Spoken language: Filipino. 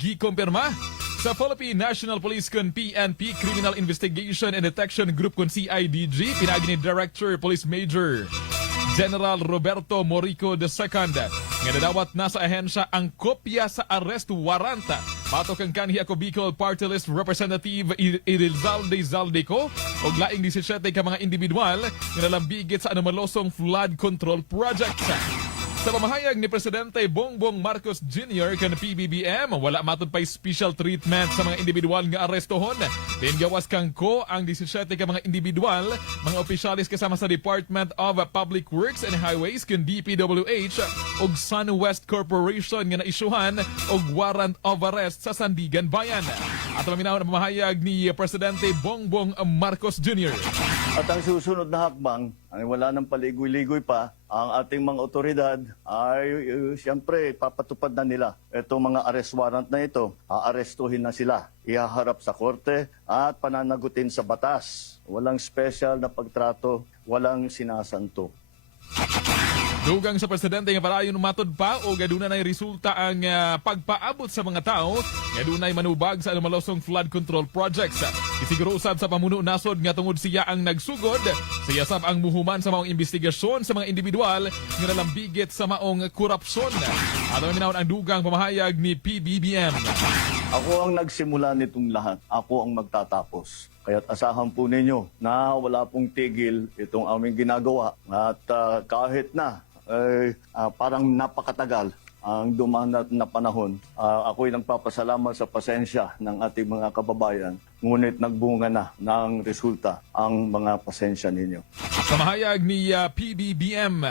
Gikumpirma sa Philippine National Police kun PNP Criminal Investigation and Detection Group kun CIDG pinagi ni Director Police Major General Roberto Morico II nga nadawat na sa ahensya ang kopya sa arrest warrant. Patok ang kanhi ako Bicol Party List Representative Irizalde Zaldico. Og laing 17 ka mga individual nga nalambigit sa anomalosong flood control project. Sa pamahayag ni Presidente Bongbong Marcos Jr. kan PBBM, wala matod pa special treatment sa mga individual nga arestohon. Pingawas kang ko ang 17 ka mga individual, mga opisyalis kasama sa Department of Public Works and Highways kan DPWH ug SunWest Corporation nga naisyuhan og warrant of arrest sa Sandigan Bayan. At maminaw na pamahayag ni Presidente Bongbong Marcos Jr. At ang susunod na hakbang, ay wala nang paligoy-ligoy pa, ang ating mga otoridad ay uh, siyempre papatupad na nila itong mga arrest warrant na ito. Aarestuhin na sila, ihaharap sa korte at pananagutin sa batas. Walang special na pagtrato, walang sinasanto. Dugang sa presidente nga parayon matod pa o gaduna na resulta ang ah, pagpaabot sa mga tao nga dunay manubag sa anomalosong flood control projects. Isiguro usab sa pamuno nasod nga tungod siya ang nagsugod, siya sab ang muhuman sa maong investigasyon sa mga individual nga nalambigit sa maong korupsyon. At ang minawon ang dugang pamahayag ni PBBM. Ako ang nagsimula nitong lahat. Ako ang magtatapos. Kaya't asahan po ninyo na wala pong tigil itong aming ginagawa. At ah, kahit na eh, ah, parang napakatagal ang dumaan na, na panahon, ah, ako'y nagpapasalamat sa pasensya ng ating mga kababayan. Ngunit nagbunga na ng resulta ang mga pasensya ninyo. Sa mahayag ni ah, PBBM,